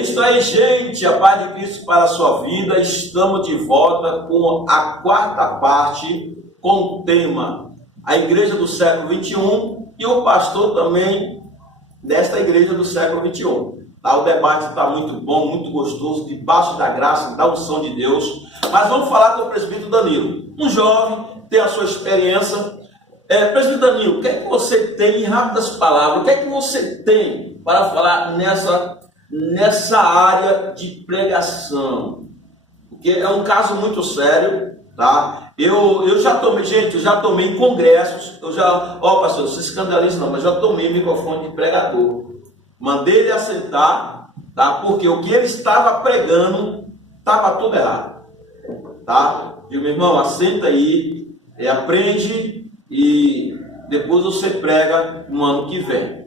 Isso aí, gente, a paz de Cristo para a sua vida. Estamos de volta com a quarta parte, com o tema A Igreja do Século XXI e o pastor também desta Igreja do Século XXI. O debate está muito bom, muito gostoso, debaixo da graça, da unção de Deus. Mas vamos falar com o presbítero Danilo, um jovem, tem a sua experiência. Presbítero Danilo, o que é que você tem, em rápidas palavras, o que é que você tem para falar nessa área de pregação? Porque é um caso muito sério, tá? Eu já tomei, gente, eu já tomei em congressos, pastor, não se escandalize não, mas já tomei microfone de pregador. Mandei ele assentar, tá? Porque o que ele estava pregando estava tudo errado, tá? E meu irmão, assenta aí, aprende e depois você prega no ano que vem.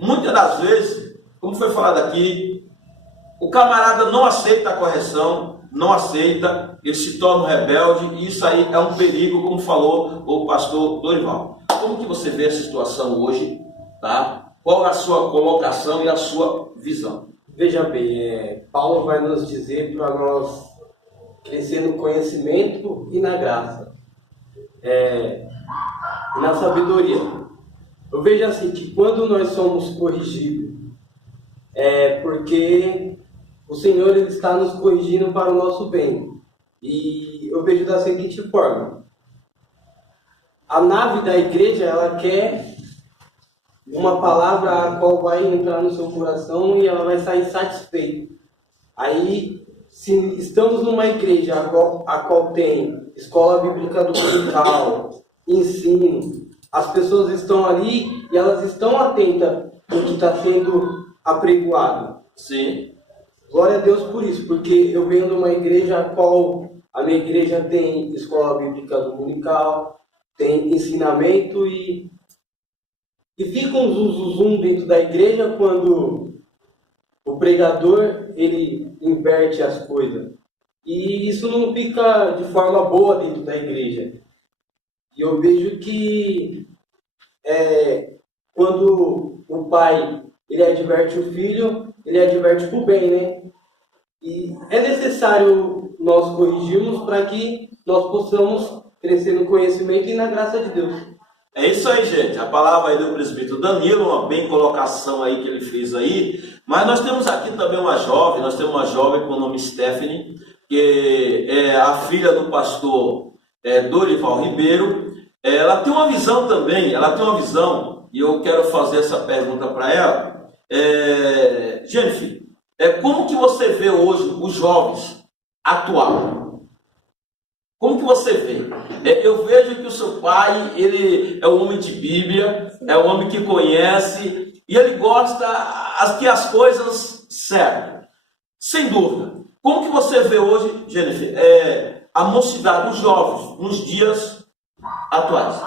Muitas das vezes, como foi falado aqui, o camarada não aceita a correção, não aceita, ele se torna um rebelde, e isso aí é um perigo, como falou o pastor Dorival. Como que você vê a situação hoje, tá? Qual é a sua colocação e a sua visão? Veja bem, Paulo vai nos dizer para nós crescer no conhecimento e na graça, e na sabedoria. Eu vejo assim, que quando nós somos corrigidos, é porque o Senhor ele está nos corrigindo para o nosso bem. E eu vejo da seguinte forma: a nave da igreja, ela quer uma palavra a qual vai entrar no seu coração e ela vai sair satisfeita. Aí, se estamos numa igreja a qual tem escola bíblica dominical, ensino, as pessoas estão ali e elas estão atentas ao que está sendo apregoado. Sim. Glória a Deus por isso, porque eu venho de uma igreja a qual a minha igreja tem escola bíblica dominical, tem ensinamento e fica um zum dentro da igreja quando o pregador ele inverte as coisas. E isso não fica de forma boa dentro da igreja. E eu vejo que quando o pai ele adverte o filho, ele adverte para o bem, né? E é necessário nós corrigirmos para que nós possamos crescer no conhecimento e na graça de Deus. É isso aí, gente. A palavra aí do presbítero Danilo, uma bem colocação aí que ele fez aí. Mas nós temos aqui também uma jovem, com o nome Stephanie, que é a filha do pastor Dorival Ribeiro. Ela tem uma visão também, e eu quero fazer essa pergunta para ela. Jennifer, como que você vê hoje os jovens atuais? Como que você vê? Eu vejo que o seu pai, ele é um homem de Bíblia, é um homem que conhece, e ele gosta que as coisas certas. Sem dúvida. Como que você vê hoje, Jennifer, a mocidade, os jovens, nos dias atuais?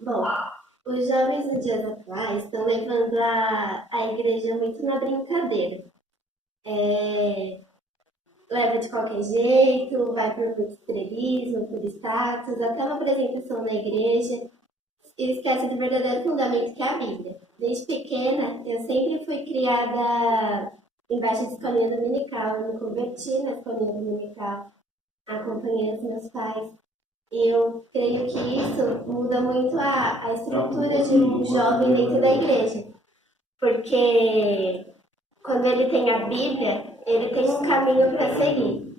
Bom, os jovens nos dias atuais estão levando a igreja muito na brincadeira. Leva de qualquer jeito, vai por estrelismo, por status, até uma apresentação na igreja, e esquece do verdadeiro fundamento que é a Bíblia. Desde pequena, eu sempre fui criada embaixo de escolinha dominical, eu me converti na escolinha dominical, acompanhei os meus pais, e eu creio que isso muda muito a estrutura de um jovem dentro da igreja, porque quando ele tem a Bíblia, ele tem um caminho para seguir.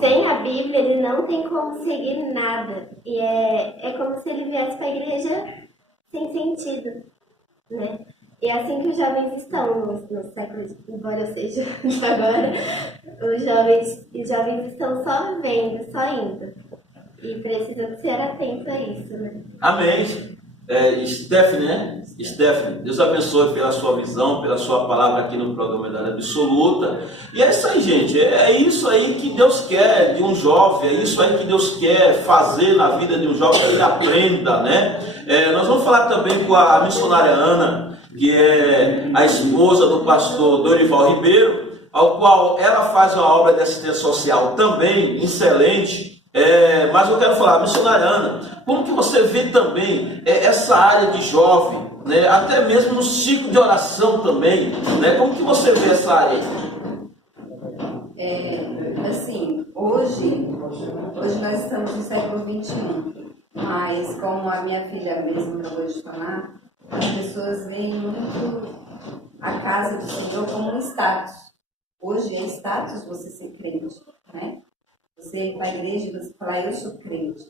Sem a Bíblia, ele não tem como seguir nada. E é como se ele viesse para a igreja sem sentido, né? E é assim que os jovens estão no século, embora eu seja de agora, os jovens estão só vivendo, só indo. E precisam ser atentos a isso, né? Amém. Stephanie, né? Stephanie, Deus abençoe pela sua visão, pela sua palavra aqui no programa Verdade Absoluta. E é isso aí, gente. É isso aí que Deus quer de um jovem, é isso aí que Deus quer fazer na vida de um jovem, que ele aprenda, né? Nós vamos falar também com a missionária Ana, que é a esposa do pastor Dorival Ribeiro, ao qual ela faz uma obra de assistência social também excelente, Mas eu quero falar, missionária Ana, como que você vê também essa área de jovem, né? Até mesmo no ciclo de oração também, né? Como que você vê essa área aí? Assim, hoje nós estamos no século XXI, mas como a minha filha mesmo acabou de falar, as pessoas veem muito a casa do Senhor como um status. Hoje é status você ser crente, né? Você ir para a igreja e você falar, eu sou crente,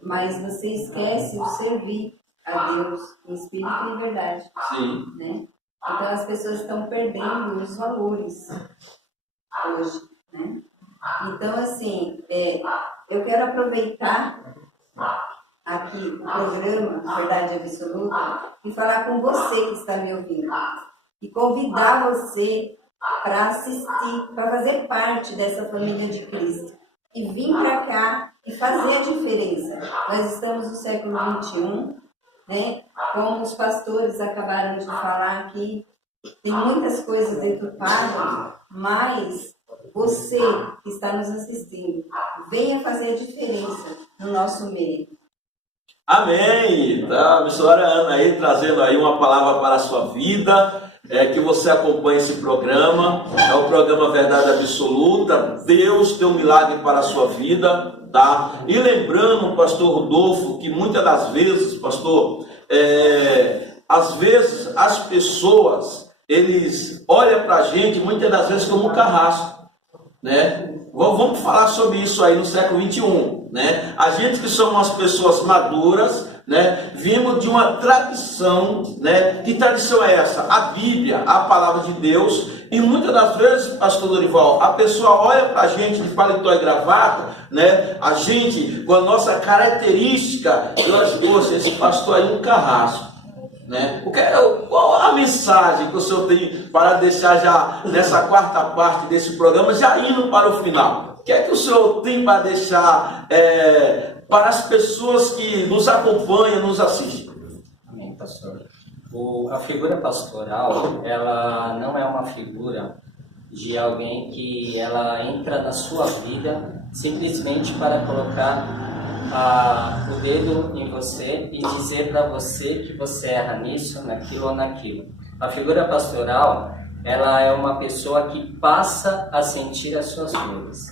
mas você esquece o servir a Deus em espírito e em verdade. Sim. Né? Então as pessoas estão perdendo os valores hoje, né? Então, assim, eu quero aproveitar aqui o programa Verdade Absoluta e falar com você que está me ouvindo e convidar você para assistir, para fazer parte dessa família de Cristo e vir para cá e fazer a diferença. Nós estamos no século XXI, né? Como os pastores acabaram de falar aqui, tem muitas coisas deturpadas, mas você que está nos assistindo, venha fazer a diferença no nosso meio. Amém! Tá, a missionária Ana aí trazendo aí uma palavra para a sua vida, que você acompanhe esse programa, é o programa Verdade Absoluta. Deus tem um milagre para a sua vida, tá? E lembrando, pastor Rodolfo, que muitas das vezes, pastor, às vezes as pessoas, eles olham para a gente muitas das vezes como um carrasco, né? Vamos falar sobre isso aí no século XXI, né? A gente que somos as pessoas maduras, né? Vimos de uma tradição, né? Que tradição é essa? A Bíblia, a palavra de Deus. E muitas das vezes, pastor Dorival, a pessoa olha para a gente de paletó e gravata, né? A gente, com a nossa característica, poxa, esse pastor aí é um carrasco, né? Qual a mensagem que o senhor tem para deixar já nessa quarta parte desse programa, já indo para o final? O que é que o senhor tem para deixar para as pessoas que nos acompanham, nos assistem? Amém, pastor. A figura pastoral, ela não é uma figura de alguém que ela entra na sua vida simplesmente para colocar o dedo em você e dizer para você que você erra nisso, naquilo ou naquilo. A figura pastoral, ela é uma pessoa que passa a sentir as suas dores.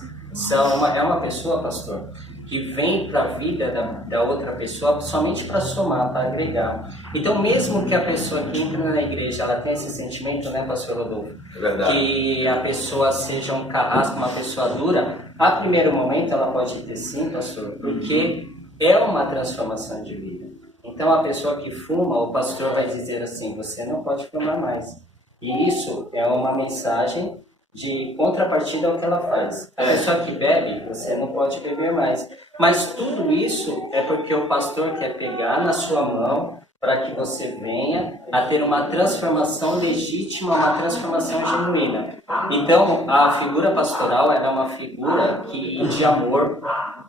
É uma pessoa, pastor, que vem para a vida da outra pessoa somente para somar, para agregar. Então, mesmo que a pessoa que entra na igreja, ela tenha esse sentimento, né, pastor Rodolfo? É verdade. Que a pessoa seja um carrasco, uma pessoa dura, a primeiro momento ela pode ter sim, pastor, porque é uma transformação de vida. Então, a pessoa que fuma, o pastor vai dizer assim, você não pode fumar mais. E isso é uma mensagem de contrapartida ao que ela faz. A pessoa que bebe, você não pode beber mais. Mas tudo isso é porque o pastor quer pegar na sua mão para que você venha a ter uma transformação legítima, uma transformação genuína. Então, a figura pastoral é uma figura de amor,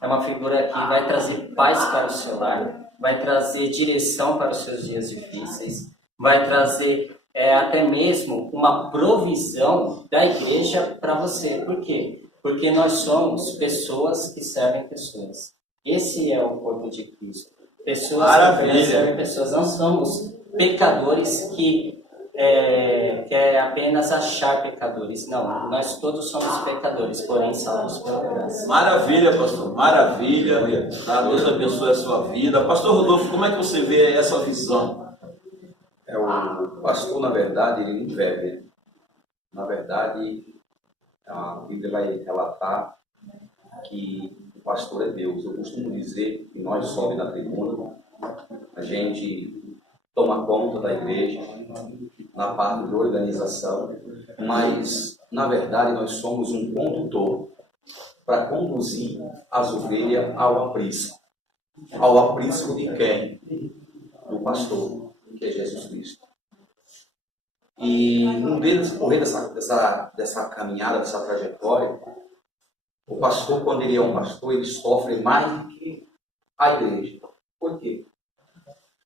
é uma figura que vai trazer paz para o seu lar, vai trazer direção para os seus dias difíceis, vai trazer até mesmo uma provisão da igreja para você. Por quê? Porque nós somos pessoas que servem pessoas. Esse é o corpo de Cristo. Pessoas que servem pessoas. Não somos pecadores que quer apenas achar pecadores. Não, nós todos somos pecadores, porém salvos pela graça. Maravilha, pastor, maravilha. Deus abençoe a sua vida. Pastor Rodolfo, como é que você vê essa visão? O pastor, na verdade, ele não bebe. Na verdade, a Bíblia vai relatar que o pastor é Deus. Eu costumo dizer que nós somos na tribuna, a gente toma conta da igreja, na parte de organização, mas, na verdade, nós somos um condutor para conduzir as ovelhas ao aprisco. Ao aprisco de quem? Do pastor, que é Jesus Cristo. E no decorrer dessa caminhada, dessa trajetória, o pastor, quando ele é um pastor, ele sofre mais do que a igreja. Por quê?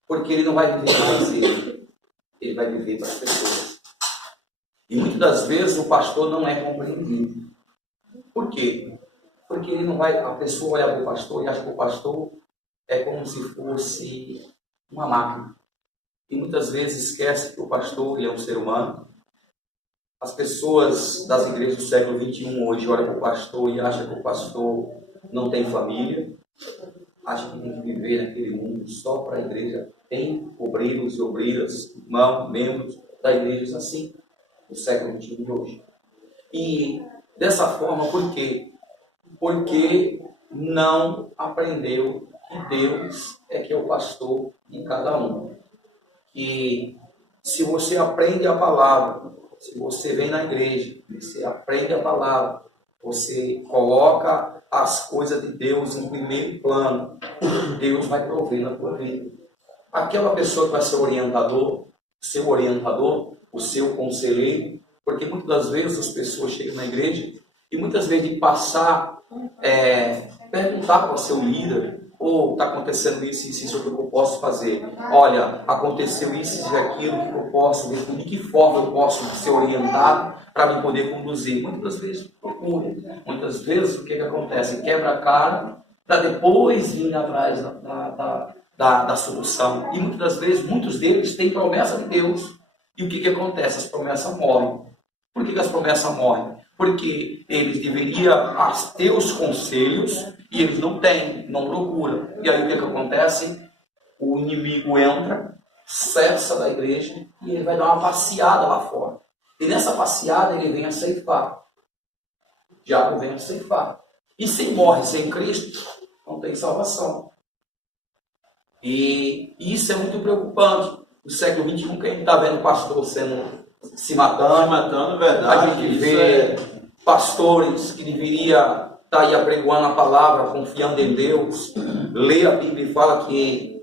Porque ele não vai viver mais ele vai viver para as pessoas. E muitas das vezes o pastor não é compreendido. Por quê? Porque ele não vai, a pessoa olha para o pastor e acha que o pastor é como se fosse uma máquina. E muitas vezes esquece que o pastor ele é um ser humano. As pessoas das igrejas do século XXI hoje olham para o pastor e acham que o pastor não tem família, acham que tem que viver naquele mundo só para a igreja. Tem obreiros e obreiras, irmãos, membros da igreja assim, do século XXI de hoje. E dessa forma, por quê? Porque não aprendeu que Deus é que é o pastor de cada um. E se você aprende a palavra, se você vem na igreja, você aprende a palavra, você coloca as coisas de Deus em primeiro plano, Deus vai prover na tua vida. Aquela pessoa que vai ser orientador, o seu conselheiro, porque muitas das vezes as pessoas chegam na igreja e muitas vezes de passar, perguntar para o seu líder, ou está acontecendo isso, o que eu posso fazer? Olha, aconteceu isso e aquilo, que eu posso, de que forma eu posso ser orientado para me poder conduzir? Muitas vezes procura, muitas vezes o que acontece? Quebra a cara para depois vir atrás da solução. E muitas das vezes, muitos deles têm promessa de Deus. E o que acontece? As promessas morrem. Por que as promessas morrem? Porque eles deveriam ter os conselhos e eles não têm, não procuram. E aí o que acontece? O inimigo entra, cessa da igreja e ele vai dar uma passeada lá fora. E nessa passeada ele vem a ceifar. O diabo vem a ceifar. E se morre sem Cristo, não tem salvação. E isso é muito preocupante. No século XXI, quem está vendo pastor se matando, verdade. A gente vê pastores que deveriam estar aí apregoando a palavra, confiando em Deus. Lê a Bíblia e fala que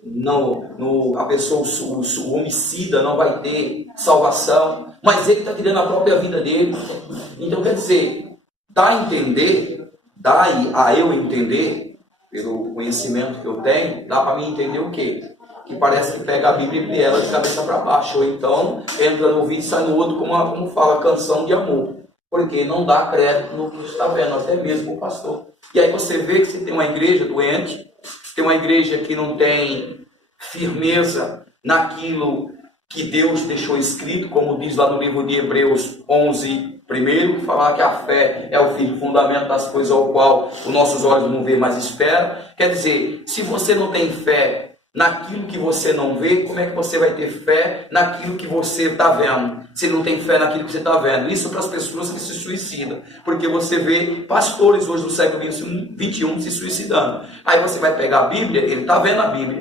a pessoa, o homicida não vai ter salvação, mas ele está tirando a própria vida dele. Então, quer dizer, dá a eu entender, pelo conhecimento que eu tenho, dá para mim entender o quê? Que parece que pega a Bíblia e lê ela de cabeça para baixo, ou então entra no ouvido e sai no outro, como fala, canção de amor, porque não dá crédito no que está vendo, até mesmo o pastor. E aí você vê que você tem uma igreja doente, tem uma igreja que não tem firmeza naquilo que Deus deixou escrito, como diz lá no livro de Hebreus 11, primeiro, que fala que a fé é o firme fundamento das coisas ao qual os nossos olhos não vê, mas esperam. Quer dizer, se você não tem fé naquilo que você não vê, como é que você vai ter fé naquilo que você está vendo? Se não tem fé naquilo que você está vendo. Isso para as pessoas que se suicidam. Porque você vê pastores hoje do século XXI se suicidando. Aí você vai pegar a Bíblia, ele está vendo a Bíblia.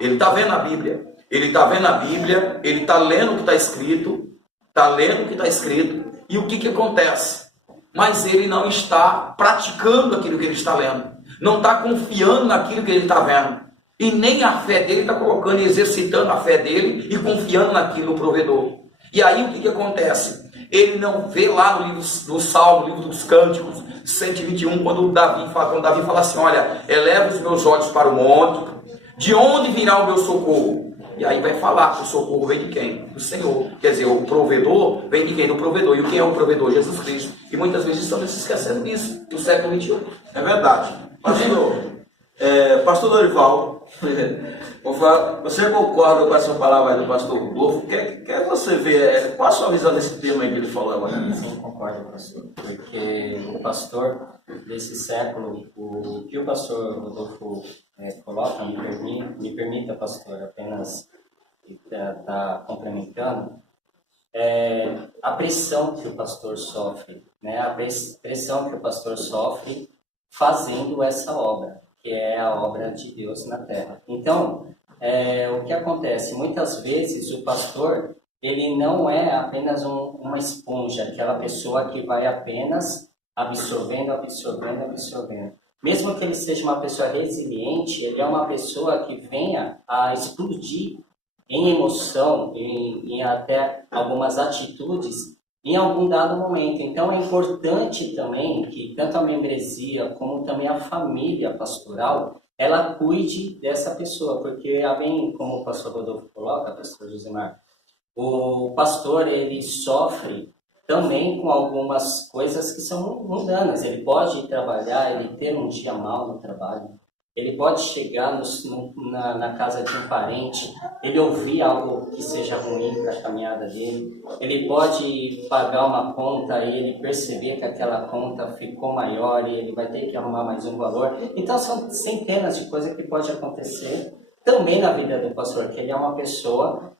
Ele está vendo a Bíblia. Ele está vendo a Bíblia, ele está lendo o que está escrito. Está lendo o que está escrito. E o que acontece? Mas ele não está praticando aquilo que ele está lendo. Não está confiando naquilo que ele está vendo. E nem a fé dele está colocando e exercitando a fé dele e confiando naquilo no provedor. E aí o que acontece? Ele não vê lá no livro do Salmo, no livro dos Cânticos, 121, quando Davi fala assim, olha, eleva os meus olhos para o monte, de onde virá o meu socorro? E aí vai falar que o socorro vem de quem? Do Senhor. Quer dizer, o provedor vem de quem? Do provedor. E quem é o provedor? Jesus Cristo. E muitas vezes estamos se esquecendo disso, no século XXI. É verdade. Pastor Dorival, você concorda com essa palavra aí do pastor Rodolfo? Quer você ver, qual a sua visão desse tema aí que ele falou agora? Sim, concordo, pastor. Porque o pastor desse século, o que o pastor Rodolfo coloca, me permita, pastor, apenas estar complementando, a pressão que o pastor sofre, né? A pressão que o pastor sofre fazendo essa obra, que é a obra de Deus na terra. Então, o que acontece? Muitas vezes o pastor, ele não é apenas uma esponja, aquela pessoa que vai apenas absorvendo. Mesmo que ele seja uma pessoa resiliente, ele é uma pessoa que venha a explodir em emoção, em até algumas atitudes, em algum dado momento. Então é importante também que tanto a membresia como também a família pastoral, ela cuide dessa pessoa, porque bem como o pastor Rodolfo coloca, pastor Josemar, o pastor ele sofre também com algumas coisas que são mundanas. Ele pode ir trabalhar, ele ter um dia mal no trabalho. Ele pode chegar na casa de um parente, ele ouvir algo que seja ruim para a caminhada dele. Ele pode pagar uma conta e ele perceber que aquela conta ficou maior e ele vai ter que arrumar mais um valor. Então são centenas de coisas que pode acontecer também na vida do pastor, que ele é uma pessoa,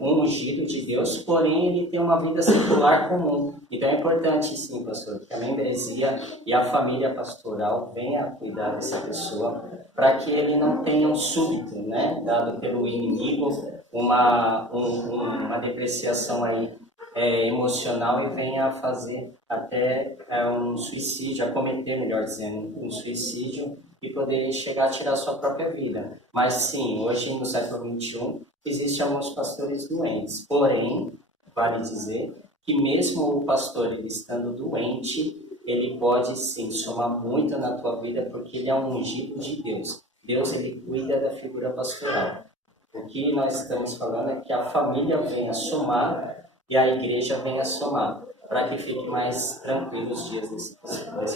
um ungido de Deus, porém ele tem uma vida secular comum. Então é importante, sim, pastor, que a membresia e a família pastoral venha a cuidar dessa pessoa, para que ele não tenha um súbito, né, dado pelo inimigo, uma depreciação aí, emocional, e venha a fazer até um suicídio, a cometer, melhor dizendo, um suicídio, e poder chegar a tirar sua própria vida. Mas sim, hoje no século XXI, existem alguns pastores doentes, porém, vale dizer que mesmo o pastor, ele estando doente, ele pode sim somar muito na tua vida, porque ele é um ungido de Deus. Deus, ele cuida da figura pastoral. O que nós estamos falando é que a família venha somar e a igreja venha somar, para que fique mais tranquilo os dias desse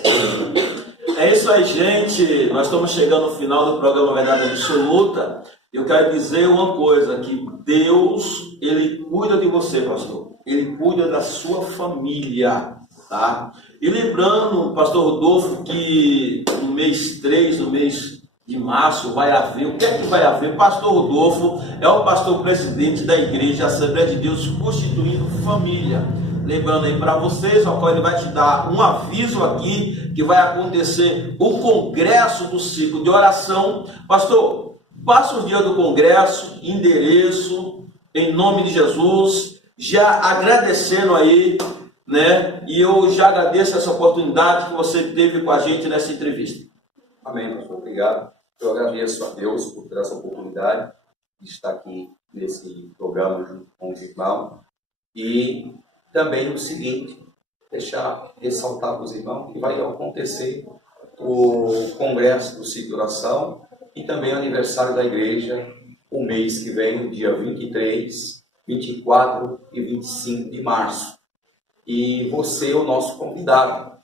período. É isso aí, gente. Nós estamos chegando ao final do programa Verdade Absoluta. Eu quero dizer uma coisa, que Deus, ele cuida de você, pastor. Ele cuida da sua família, tá? E lembrando, pastor Rodolfo, que no mês 3, no mês de março, vai haver, o que é que vai haver? Pastor Rodolfo é o pastor presidente da igreja Assembleia de Deus Constituindo Família. Lembrando aí para vocês, ó, ele vai te dar um aviso aqui, que vai acontecer o congresso do ciclo de oração. Pastor, passa o dia do congresso, endereço, em nome de Jesus, já agradecendo aí, né? E eu já agradeço essa oportunidade que você teve com a gente nessa entrevista. Amém, pastor. Obrigado. Eu agradeço a Deus por ter essa oportunidade de estar aqui nesse programa junto com os irmãos. E também o seguinte, ressaltar para os irmãos que vai acontecer o congresso do ciclo de oração e também o aniversário da igreja o mês que vem, dia 23, 24 e 25 de março. E você é o nosso convidado.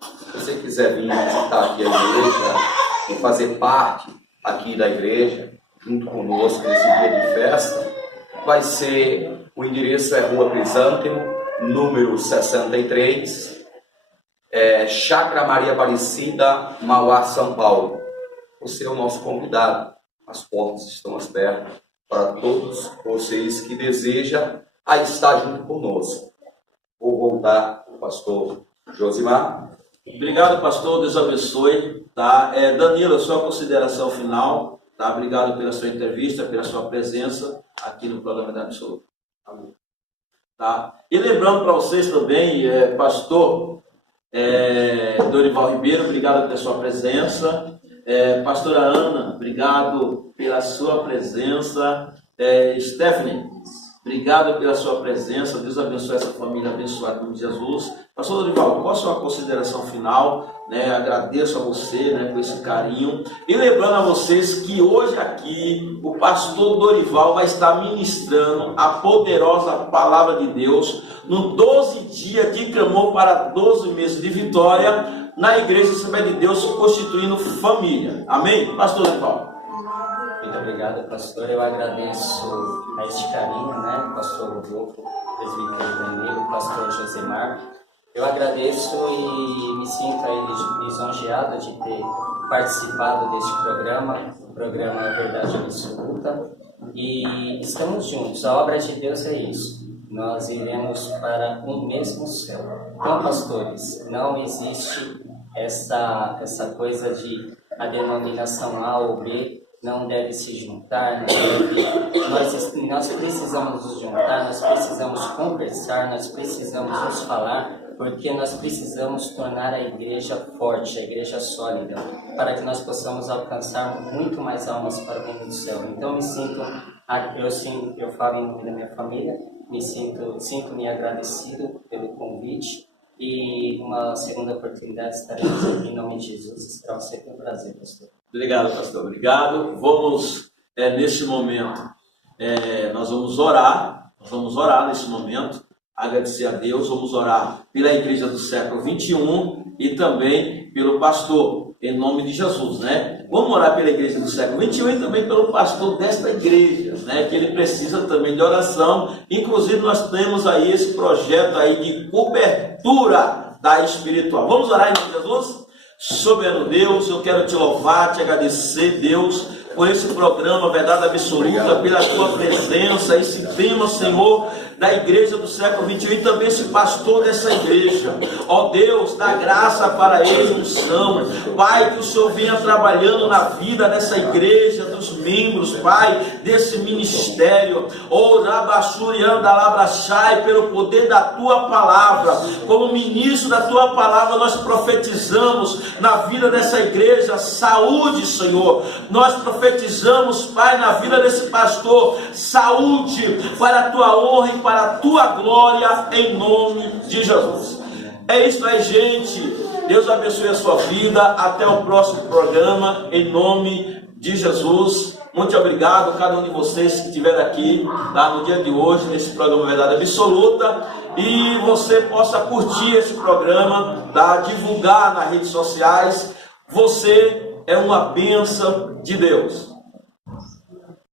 Se você quiser vir visitar aqui a igreja e fazer parte aqui da igreja, junto conosco nesse dia de festa, vai ser, o endereço é Rua Crisântemo, número 63, Chácara Maria Aparecida, Mauá, São Paulo. Você é o nosso convidado. As portas estão abertas para todos vocês que desejam estar junto conosco. Vou voltar ao pastor Josimar. Obrigado, pastor. Deus abençoe. Tá? Danilo, sua consideração final. Tá? Obrigado pela sua entrevista, pela sua presença aqui no programa da Absoluta. Amém. Tá? E lembrando para vocês também, pastor Dorival Ribeiro, obrigado pela sua presença. Pastora Ana, obrigado pela sua presença. Stephanie, obrigado pela sua presença. Deus abençoe essa família abençoada por Jesus. Pastor Dorival, qual a sua consideração final? Agradeço a você, por esse carinho. E lembrando a vocês que hoje aqui o pastor Dorival vai estar ministrando a poderosa palavra de Deus no 12 dias de clamor para 12 meses de vitória na Igreja Assembleia de Deus Constituindo Família. Amém? Pastor Dorival. Muito obrigado, pastor. Eu agradeço a este carinho, pastor Rodolfo, presbítero Danilo, pastor Josemar. Eu agradeço e me sinto aí lisonjeado de ter participado deste programa, o programa Verdade Absoluta. E estamos juntos, a obra de Deus é isso. Nós iremos para um mesmo céu. Então, pastores, não existe essa coisa de a denominação A ou B não deve se juntar, nós precisamos nos juntar, nós precisamos conversar, nós precisamos nos falar, porque nós precisamos tornar a igreja forte, a igreja sólida, para que nós possamos alcançar muito mais almas para o reino do céu. Então eu falo em nome da minha família, sinto-me agradecido pelo convite, e uma segunda oportunidade estaremos aqui em nome de Jesus. Será sempre um prazer, pastor. Obrigado, pastor. Obrigado. Vamos, nesse momento, nós vamos orar nesse momento. agradecer a Deus, vamos orar pela igreja do século 21 e também pelo pastor, em nome de Jesus, né? Vamos orar pela igreja do século 21 e também pelo pastor desta igreja, né? Que ele precisa também de oração. Inclusive nós temos aí esse projeto aí de cobertura da espiritual. Vamos orar em nome de Jesus? Soberano Deus, eu quero te louvar, te agradecer, Deus, por esse programa, verdade absoluta, pela tua presença, esse tema, Senhor, da igreja do século 21 e também esse pastor dessa igreja. Ó Deus, dá graça para ele, unção. Pai, que o Senhor venha trabalhando na vida dessa igreja, dos membros, Pai, desse ministério. Ó Rabachuri Andalabrachai, pelo poder da tua palavra. Como ministro da tua palavra, nós profetizamos na vida dessa igreja saúde, Senhor. Nós profetizamos, Pai, na vida desse pastor saúde, para a tua honra e para a tua glória, em nome de Jesus. É isso aí, gente. Deus abençoe a sua vida. Até o próximo programa, em nome de Jesus. Muito obrigado a cada um de vocês que estiver aqui, tá, no dia de hoje, nesse programa Verdade Absoluta. E você possa curtir esse programa, tá, divulgar nas redes sociais. Você é uma bênção de Deus.